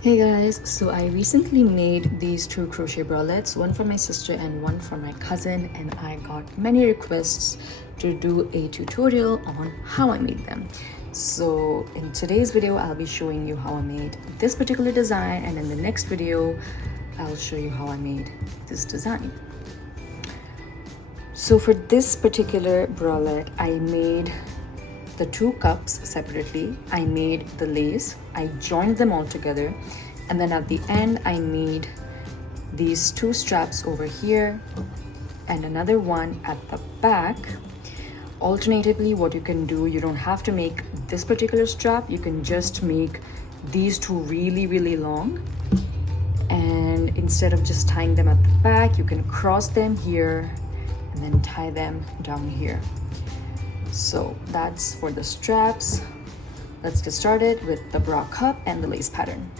Hey guys, so I recently made these two crochet bralettes, one for my sister and one for my cousin, and I got many requests to do a tutorial on how I made them. So in today's video, I'll be showing you how I made this particular design, and in the next video, I'll show you how I made this design. So for this particular bralette, I made the two cups separately. I made the lace, I joined them all together, and then at the end I made these two straps over here and another one at the back. Alternatively, what you can do, you don't have to make this particular strap, you can just make these two really long, and instead of just tying them at the back, you can cross them here and then tie them down here. So that's for the straps. Let's get started with the bra cup and the lace pattern.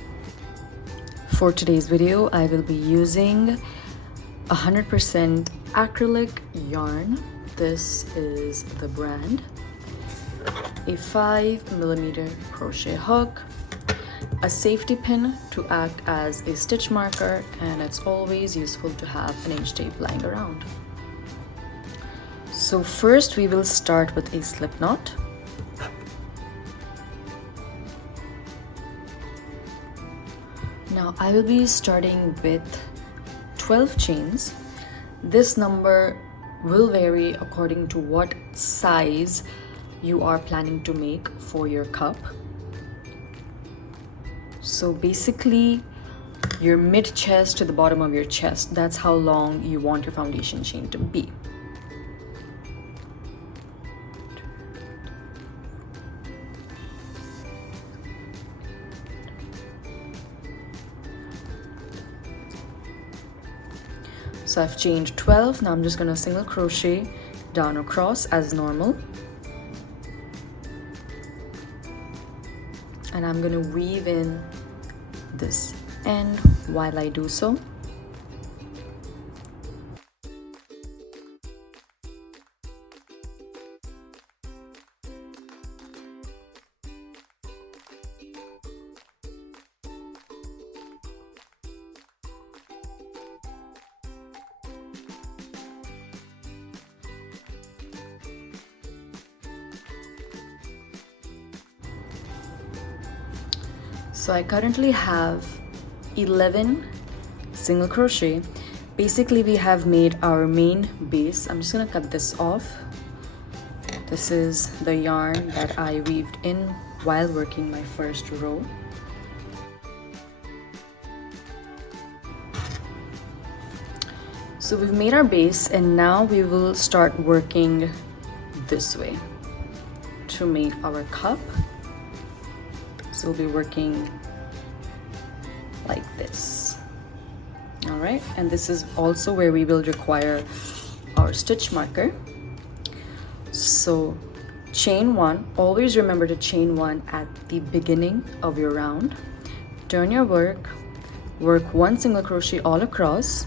For today's video, I will be using 100% acrylic yarn. This is the brand. A 5mm crochet hook, a safety pin to act as a stitch marker, and it's always useful to have an inch tape lying around. So first we will start with a slip knot. Now I will be starting with 12 chains. This number will vary according to what size you are planning to make for your cup. So basically your mid chest to the bottom of your chest, that's how long you want your foundation chain to be. So I've chained 12. Now I'm just going to single crochet down across as normal, and I'm going to weave in this end while I do so. So I currently have 11 single crochet. Basically we have made our main base. I'm just gonna cut this off. This is the yarn that I weaved in while working my first row. So we've made our base, and now we will start working this way to make our cup. So we'll be working like this. All right, and this is also where we will require our stitch marker. So chain one, always remember to chain one at the beginning of your round. Turn your work one single crochet all across,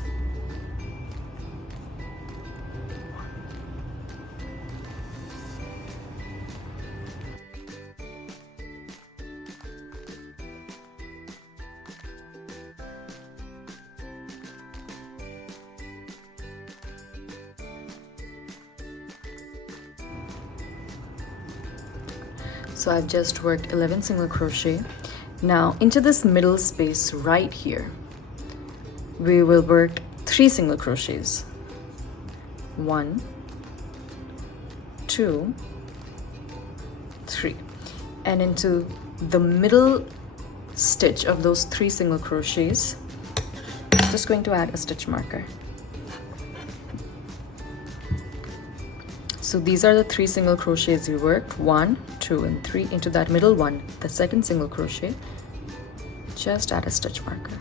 so I've just worked 11 single crochet. Now into this middle space right here, we will work 3 single crochets. 1, 2, 3, and into the middle stitch of those 3 single crochets, I'm just going to add a stitch marker. So these are the 3 single crochets we worked, 1, 2, and 3. Into that middle one, the second single crochet, just add a stitch marker.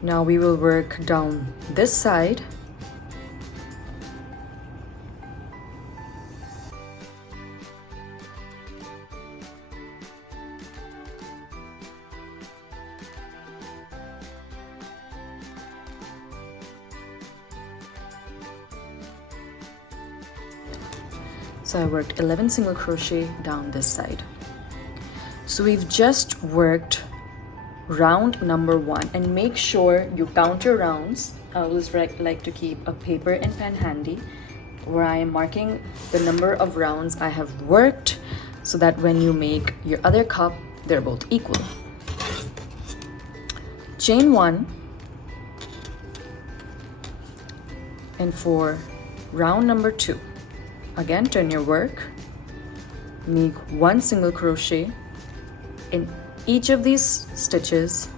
Now we will work down this side. So I worked 11 single crochet down this side. So we've just worked round number 1, and make sure you count your rounds. I always like to keep a paper and pen handy where I am marking the number of rounds I have worked, so that when you make your other cup, they're both equal. Chain 1, and for round number 2, again turn your work, make 1 single crochet in each of these stitches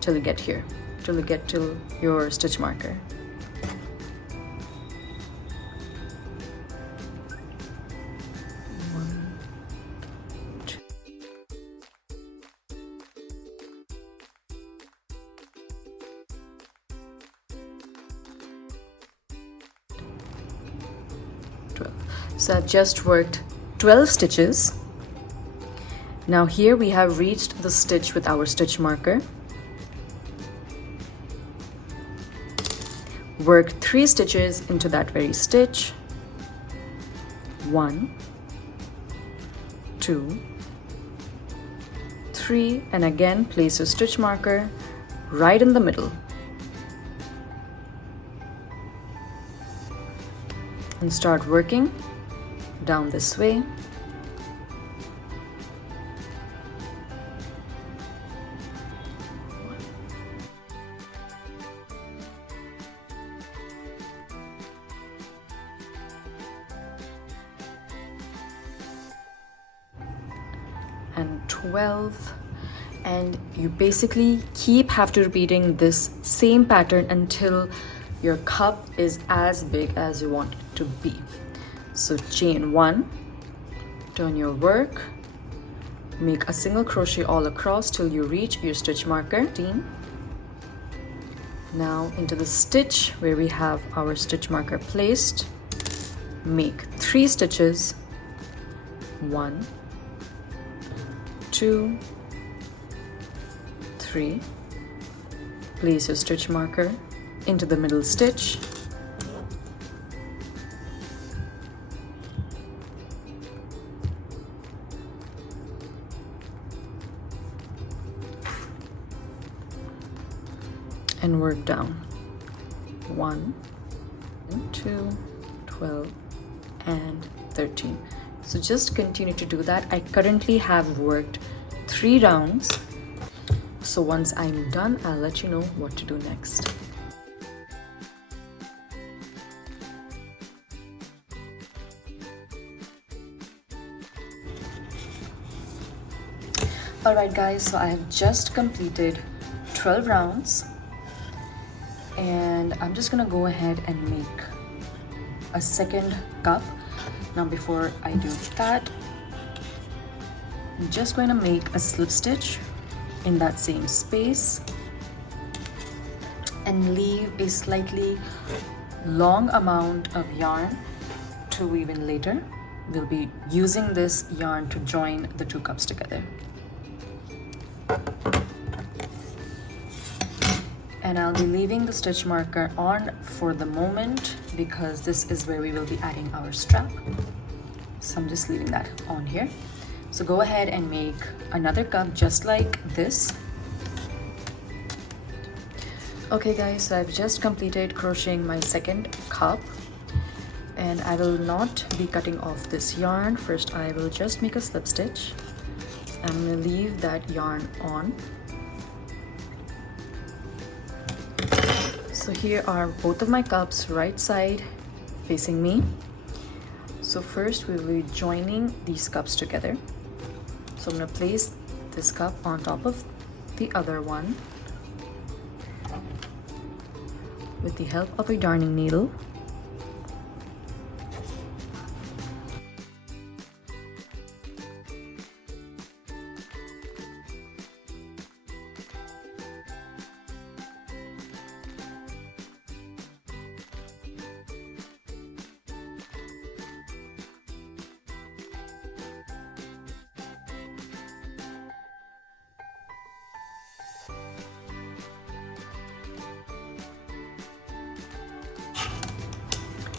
till you get here, till you get to your stitch marker. So I've just worked 12 stitches. Now here we have reached the stitch with our stitch marker. Work 3 stitches into that very stitch. 1, 2, 3, and again place your stitch marker right in the middle. And start working down this way. And 12, and you basically have to repeating this same pattern until your cup is as big as you want it to be. So chain 1, turn your work, make a single crochet all across till you reach your stitch marker. Now into the stitch where we have our stitch marker placed, make 3 stitches. 1, 2, 3. Place your stitch marker into the middle stitch. And work down. 1, 2, 12, and 13. So just continue to do that. I currently have worked 3 rounds. So once I'm done, I'll let you know what to do next. Alright guys, so I have just completed 12 rounds, and I'm just gonna go ahead and make a second cup. Now before I do that, I'm just going to make a slip stitch in that same space and leave a slightly long amount of yarn to weave in later. We'll be using this yarn to join the 2 cups together. And I'll be leaving the stitch marker on for the moment because this is where we will be adding our strap. So I'm just leaving that on here. So go ahead and make another cup just like this. Okay guys, so I've just completed crocheting my second cup, and I will not be cutting off this yarn. First I will just make a slip stitch. I'm going to leave that yarn on. So here are both of my cups, right side facing me. So first we will be joining these cups together. So I'm going to place this cup on top of the other one with the help of a darning needle.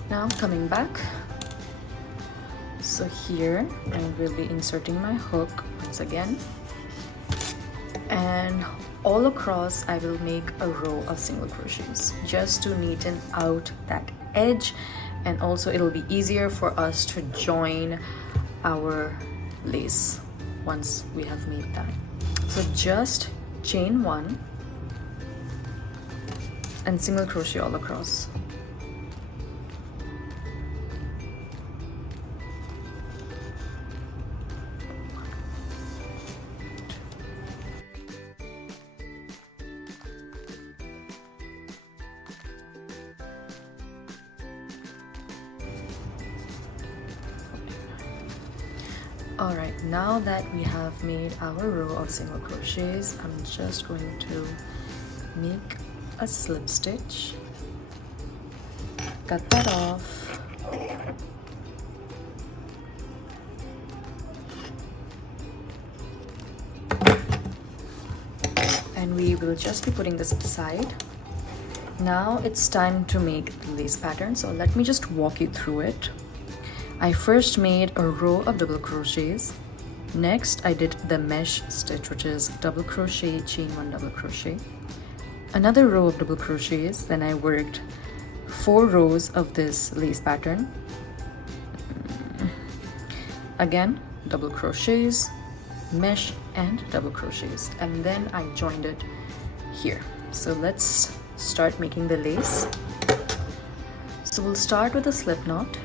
Now coming back, so here I will be inserting my hook once again and all across I will make a row of single crochets just to neaten out that edge, and also it'll be easier for us to join our lace once we have made that. So just chain 1 and single crochet all across. Alright, now that we have made our row of single crochets, I'm just going to make a slip stitch, cut that off, and we will just be putting this aside. Now it's time to make the lace pattern, so let me just walk you through it. I first made a row of double crochets. Next I did the mesh stitch, which is double crochet, chain 1, double crochet, another row of double crochets. Then I worked 4 rows of this lace pattern, again double crochets, mesh and double crochets, and then I joined it here. So let's start making the lace. So we'll start with a slip knot.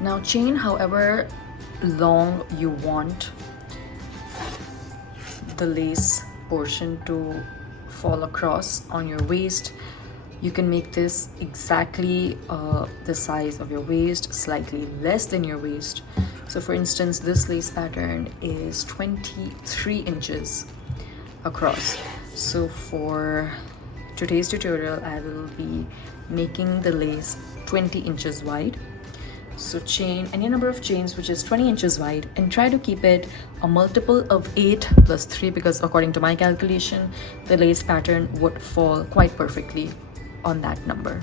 Now chain however long you want the lace portion to fall across on your waist. You can make this exactly the size of your waist, slightly less than your waist. So for instance, this lace pattern is 23 inches across. So for today's tutorial, I will be making the lace 20 inches wide. So chain any number of chains which is 20 inches wide, and try to keep it a multiple of 8 plus 3, because according to my calculation, the lace pattern would fall quite perfectly on that number.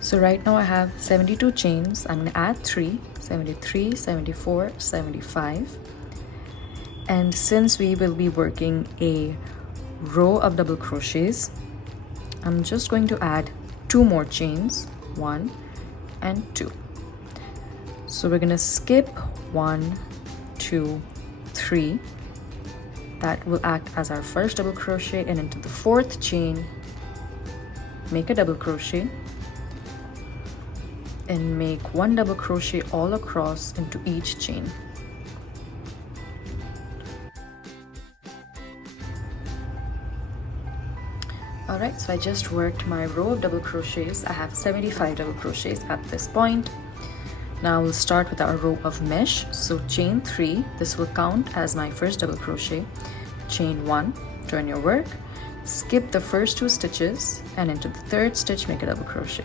So right now I have 72 chains. I'm going to add 3, 73, 74, 75. And since we will be working a row of double crochets, I'm just going to add 2 more chains, 1 and 2. So we're gonna skip 1, 2, 3. That will act as our first double crochet, and into the 4th chain, make a double crochet and make 1 double crochet all across into each chain. Alright, so I just worked my row of double crochets. I have 75 double crochets at this point. Now we'll start with our row of mesh. So chain 3, this will count as my first double crochet. Chain 1, turn your work, skip the first 2 stitches, and into the 3rd stitch make a double crochet.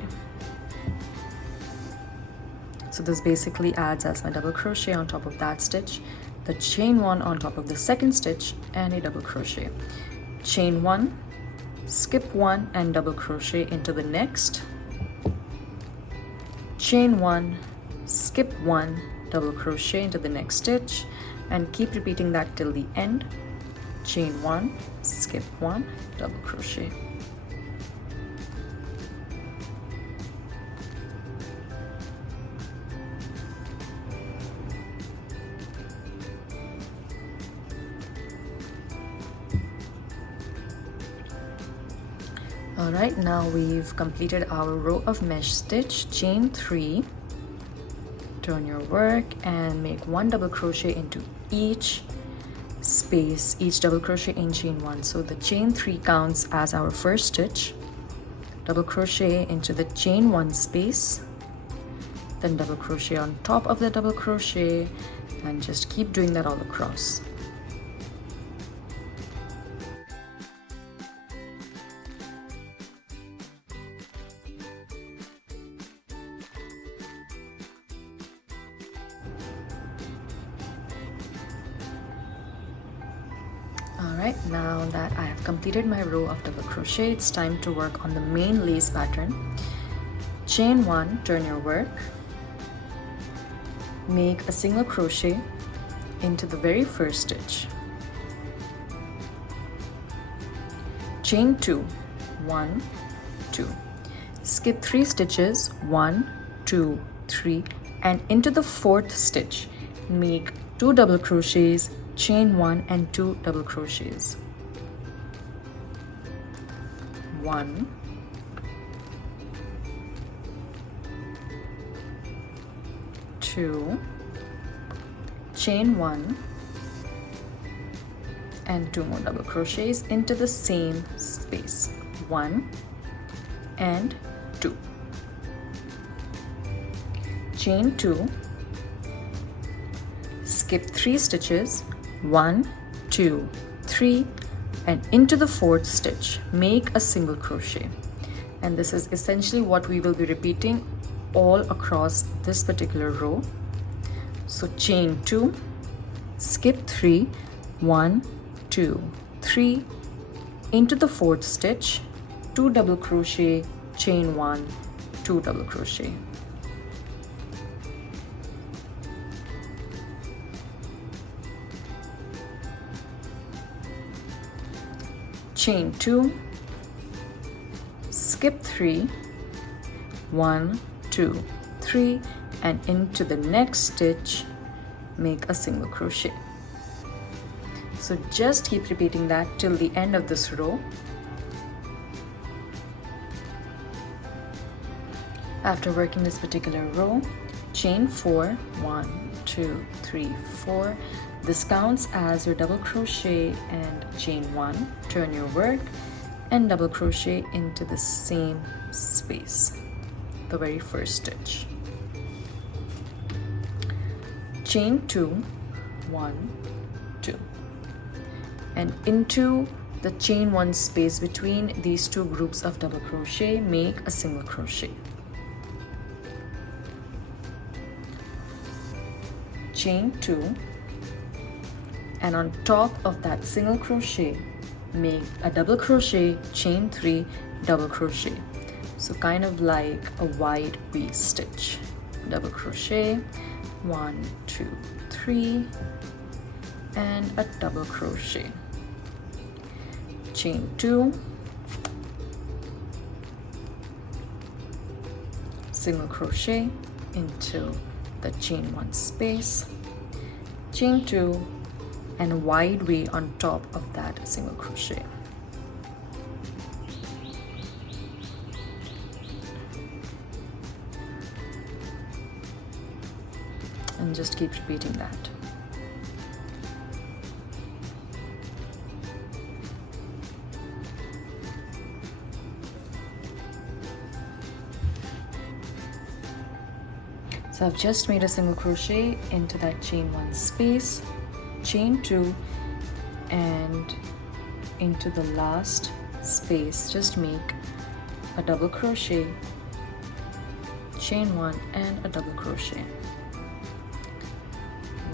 So this basically adds as my double crochet on top of that stitch, the chain 1 on top of the 2nd stitch, and a double crochet. Chain 1, skip 1 and double crochet into the next, chain 1, skip 1, double crochet into the next stitch, and keep repeating that till the end. Chain 1, skip 1, double crochet. Alright, now we've completed our row of mesh stitch. Chain 3, turn your work and make 1 double crochet into each space, each double crochet in chain 1. So the chain 3 counts as our first stitch. Double crochet into the chain 1 space, then double crochet on top of the double crochet, and just keep doing that all across. Alright, now that I have completed my row of double crochet, it's time to work on the main lace pattern. Chain 1, turn your work, make a single crochet into the very first stitch, chain 2, 1, 2, skip 3 stitches, 1, 2, 3, and into the fourth stitch make 2 double crochets, chain 1 and 2 double crochets, 1, 2, chain 1 and 2 more double crochets into the same space, 1 and 2, chain 2, skip 3 stitches, 1, 2, 3, and into the fourth stitch make a single crochet. And this is essentially what we will be repeating all across this particular row. So chain 2, skip 3, 1, 2, 3, into the fourth stitch, 2 double crochet, chain 1, 2 double crochet, chain 2, skip 3, 1, 2, 3, and into the next stitch make a single crochet. So just keep repeating that till the end of this row. After working this particular row, chain 4, 1, 2, 3, 4. This counts as your double crochet and chain 1. Turn your work and double crochet into the same space, the very first stitch. Chain 2, 1, 2, and into the chain 1 space between these 2 groups of double crochet make a single crochet. Chain 2, and on top of that single crochet make a double crochet, chain 3, double crochet. So kind of like a wide V stitch. Double crochet, 1, 2, 3, and a double crochet. Chain 2, single crochet into the chain 1 space, chain 2, and wide V on top of that single crochet. And just keep repeating that. So I've just made a single crochet into that chain 1 space, chain 2, and into the last space just make a double crochet, chain 1, and a double crochet.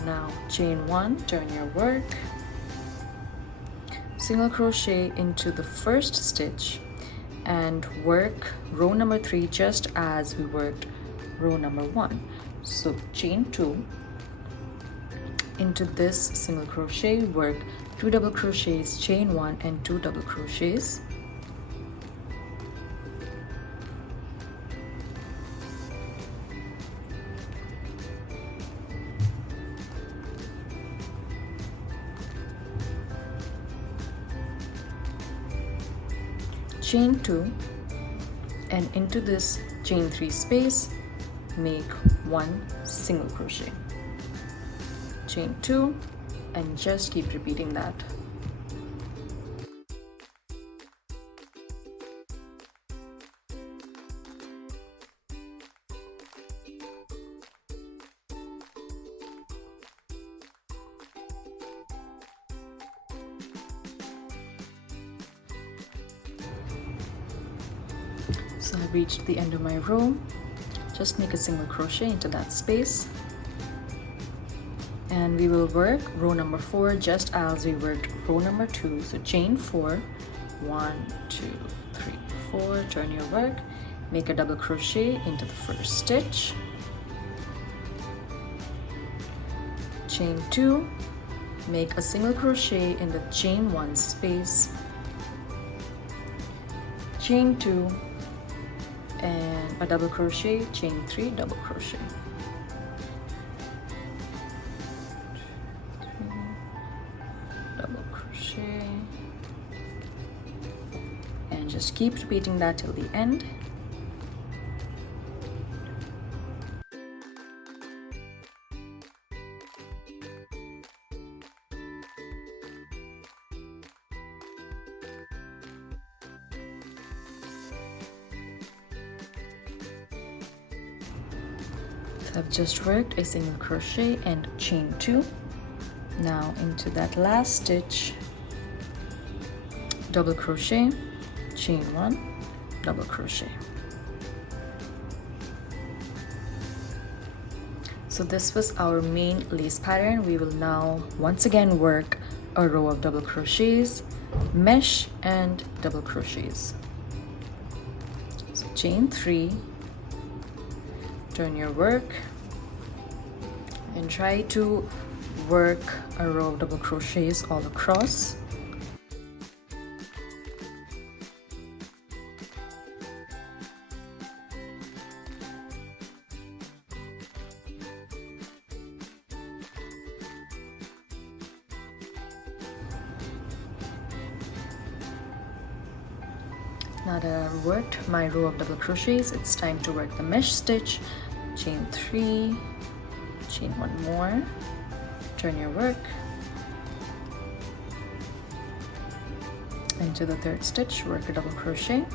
Now chain 1, turn your work, single crochet into the first stitch and work row number 3 just as we worked row number 1. So chain 2, into this single crochet work 2 double crochets, chain 1, and 2 double crochets. Chain 2, and into this chain 3 space make 1 single crochet, chain 2, and just keep repeating that. So I reached the end of my row. Just make a single crochet into that space, and we will work row number 4 just as we worked row number 2. So chain 4, 1, 2, 3, 4, turn your work, make a double crochet into the first stitch, chain 2, make a single crochet in the chain 1 space, chain 2, and a double crochet, chain 3, double crochet. Double crochet, and just keep repeating that till the end. So I've just worked a single crochet and chain 2. Now into that last stitch, double crochet, chain 1, double crochet. So this was our main lace pattern. We will now once again work a row of double crochets, mesh, and double crochets. So chain 3, turn your work, and try to work a row of double crochets all across. Now that I've worked my row of double crochets, it's time to work the mesh stitch. Chain 3, chain 1 more, turn your work into the 3rd stitch, work a double crochet,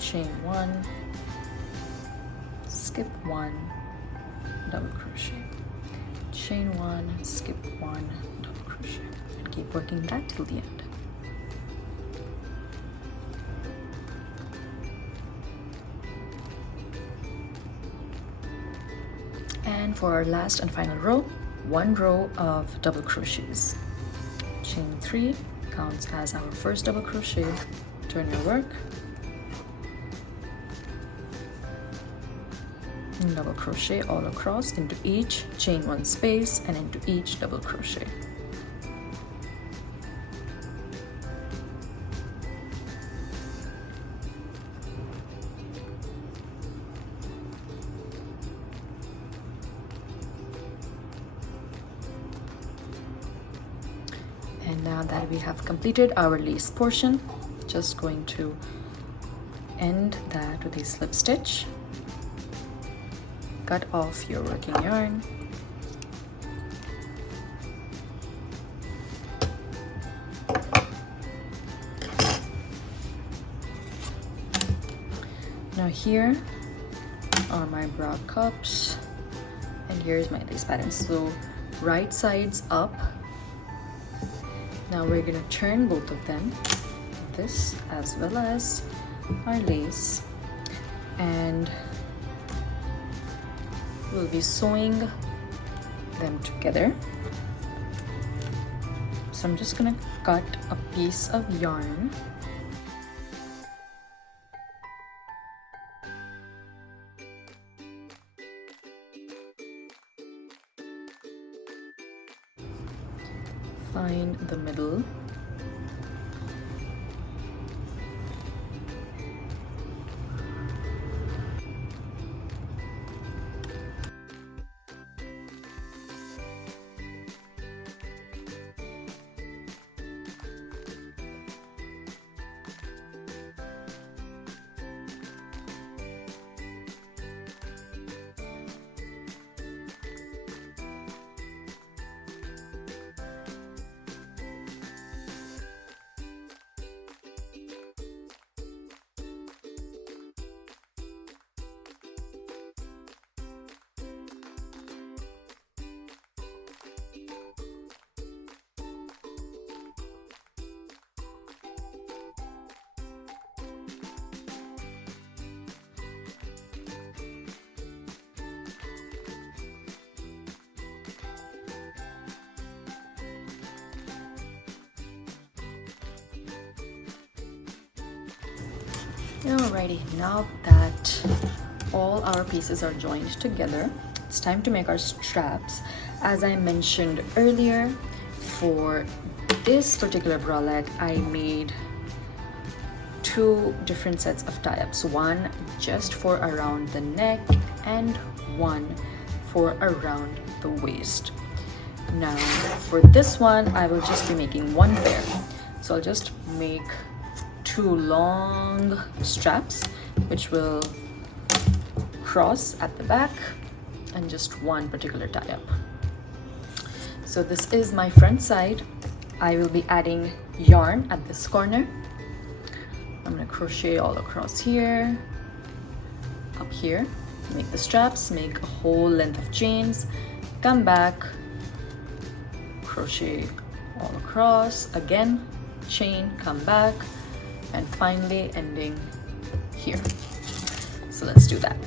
chain 1, skip 1, double crochet, chain 1, skip 1, double crochet, and keep working that till the end. And for our last and final row, 1 row of double crochets. Chain 3 counts as our first double crochet. Turn your work, and double crochet all across into each chain 1 space and into each double crochet. And now that we have completed our lace portion, just going to end that with a slip stitch. Cut off your working yarn. Now here are my bra cups, and here's my lace pattern. So right sides up. Now we're gonna turn both of them, this as well as our lace, and we'll be sewing them together. So I'm just gonna cut a piece of yarn. Find the middle. Alrighty, now that all our pieces are joined together, it's time to make our straps. As I mentioned earlier, for this particular bralette, I made 2 different sets of tie-ups, one just for around the neck and one for around the waist. Now for this one, I will just be making 1 pair, so I'll just make 2 long straps which will cross at the back and just 1 particular tie-up. So this is my front side. I will be adding yarn at this corner. I'm going to crochet all across here, up here, make the straps, make a whole length of chains, come back, crochet all across, again, chain, come back, and finally ending here. So let's do that.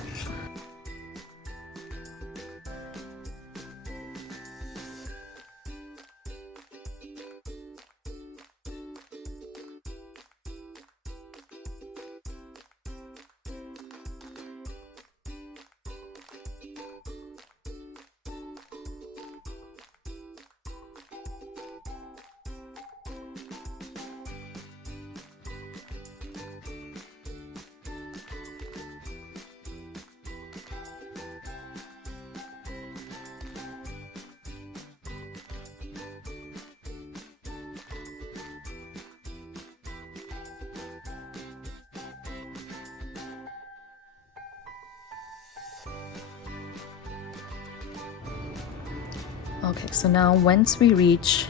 Okay, so now once we reach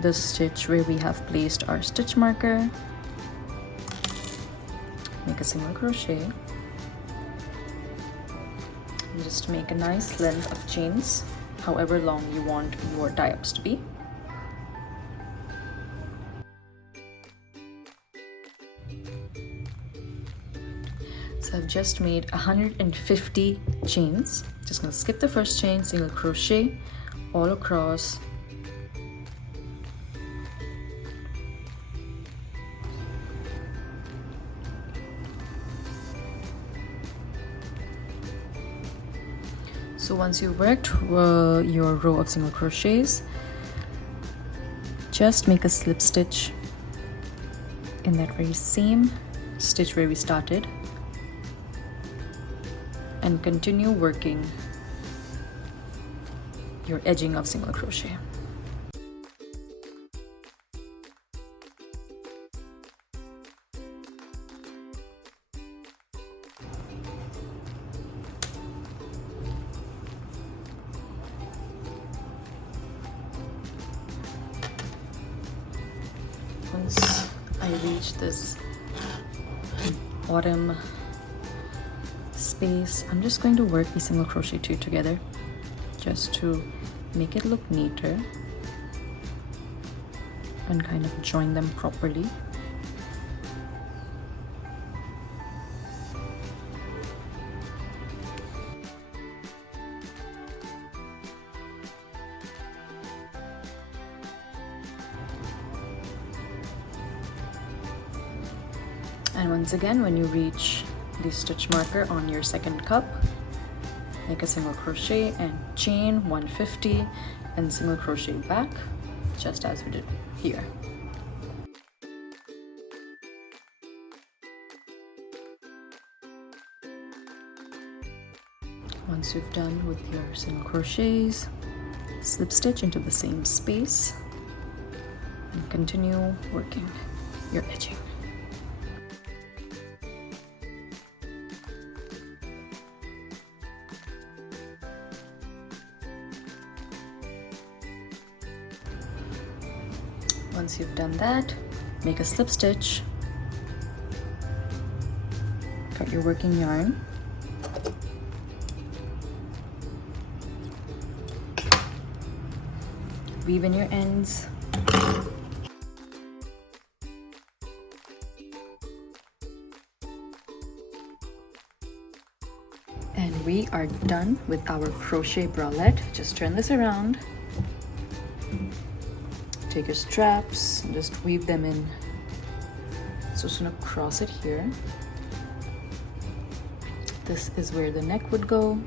the stitch where we have placed our stitch marker, make a single crochet and just make a nice length of chains, however long you want your tie-ups to be. So I've just made 150 chains. Just gonna skip the first chain, single crochet all across, so once you've worked your row of single crochets, just make a slip stitch in that very same stitch where we started and continue working your edging of single crochet. Once I reach this bottom space, I'm just going to work the single crochet 2 together just to make it look neater and kind of join them properly. And once again, when you reach the stitch marker on your second cup, make a single crochet and chain 150 and single crochet back, just as we did here. Once you've done with your single crochets, slip stitch into the same space and continue working your edging. Once you've done that, make a slip stitch, cut your working yarn, weave in your ends, and we are done with our crochet bralette. Just turn this around. Take your straps and just weave them in. So just gonna cross it here. This is where the neck would go.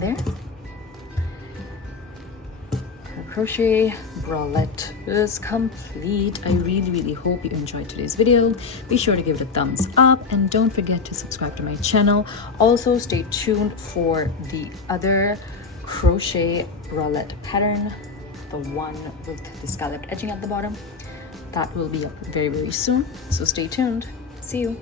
there. Our crochet bralette is complete. I really hope you enjoyed today's video. Be sure to give it a thumbs up and don't forget to subscribe to my channel. Also stay tuned for the other crochet bralette pattern, the one with the scalloped edging at the bottom. That will be up very soon, so stay tuned. See you.